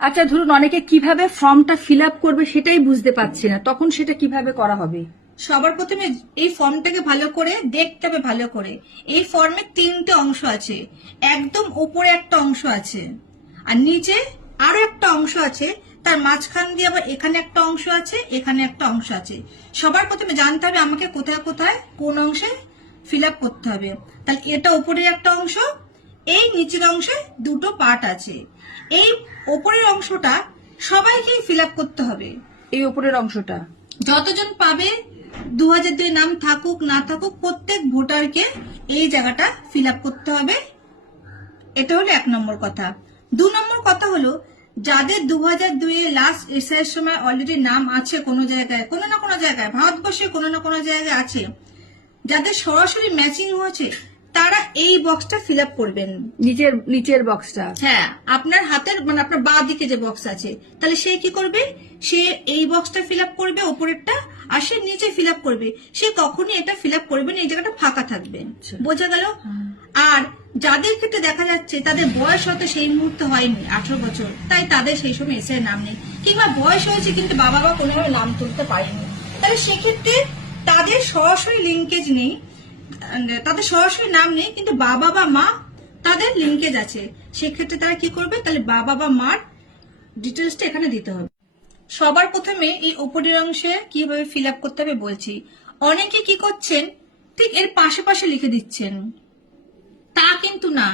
আচ্ছা, ধরুন অনেকে কিভাবে ফর্মটা ফিল আপ করবে সেটাই বুঝতে পারছে না, তখন সেটা কিভাবে করা হবে? সবার প্রথমে এই ফর্মটাকে ভালো করে দেখতে হবে। ভালো করে এই ফর্মে 3টে অংশ আছে। একদম উপরে একটা অংশ আছে, আর নিচে আরো একটা অংশ আছে, তার মাঝখান দিয়ে আবার এখানে একটা অংশ আছে, এখানে একটা অংশ আছে। সবার প্রথমে জানতে হবে আমাকে কোথায় কোথায় কোন অংশে ফিল আপ করতে হবে। তাহলে এটা উপরের একটা অংশ, এই নিচের অংশে দুটো পার্ট আছে। এই উপরের অংশটা সবাইকেই ফিল আপ করতে হবে। এই উপরের অংশটা যতজন পাবে 2002 নাম থাকুক না থাকুক, প্রত্যেক ভোটারকে এই জায়গাটা ফিল আপ করতে হবে। এটা হলো 1 নম্বর কথা। 2 নম্বর কথা হলো যাদের 2002 লাস্ট এসআই এর সময় অলরেডি নাম আছে কোনো জায়গায়, কোনো না কোনো জায়গায়, ভারতবর্ষে কোনো না কোনো জায়গায় আছে, যাদের সরাসরি ম্যাচিং হয়েছে, তারা এই বক্সটা ফিল আপ করবেন। নিচের বক্সটা, হ্যাঁ, আপনার হাতের মানে আপনার বাঁ দিকে যে বক্স আছে, তাহলে সে কি করবে? সে এই বক্সটা ফিল আপ করবে উপরেরটা, আর সে নিচে ফিল আপ করবে। সে কখনই এটা ফিল আপ করবে না, এই জায়গাটা ফাঁকা থাকবে। বোঝা গেল? আর যাদের ক্ষেত্রে দেখা যাচ্ছে তাদের বয়স হয়তো সেই মুহূর্তে হয়নি 18 বছর, তাই তাদের সেই সময় এসে নাম নেই, কিংবা বয়স হয়েছে কিন্তু বাবা বা কোনোভাবে নাম তুলতে পারেনি, তাহলে সেক্ষেত্রে তাদের সরাসরি লিঙ্কেজ নেই, তাদের সরাসরি নাম নেই, কিন্তু বাবা বা মা তাদের লিঙ্কেজ আছে। সেক্ষেত্রে তারা কি করবে? তাহলে বাবা বা মার ডিটেলসটা এখানে দিতে হবে। সবার প্রথমে এই উপরের অংশে কিভাবে ফিল আপ করতে হবে বলছি। অনেকে কি করছেন, ঠিক এর পাশে পাশে লিখে দিচ্ছেন, তা কিন্তু না।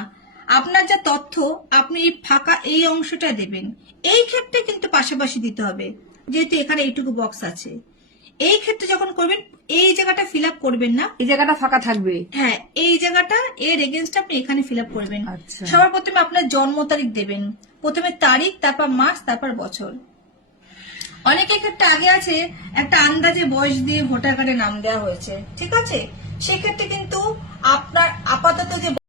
আপনার যা তথ্য আপনি এই ফাঁকা এই অংশটা দেবেন, এই ক্ষেত্রে কিন্তু পাশাপাশি দিতে হবে, যেহেতু এখানে এইটুকু বক্স আছে। এই ক্ষেত্রে যখন করবেন এই জায়গাটা ফিল আপ করবেন না, এই জায়গাটা ফাঁকা থাকবে। হ্যাঁ, এই জায়গাটা এর এগেনস্ট আপনি এখানে ফিল আপ করবেন। আচ্ছা। সবার প্রথমে আপনার জন্ম তারিখ দেবেন, প্রথমে তারিখ, তারপর মাস, তারপর বছর। অনেকের ক্ষেত্রে আগে আছে একটা আন্দাজে বয়স দিয়ে ভোটার কার্ডে নাম দেওয়া হয়েছে, ঠিক আছে? সেক্ষেত্রে কিন্তু আপনার আপাতত যে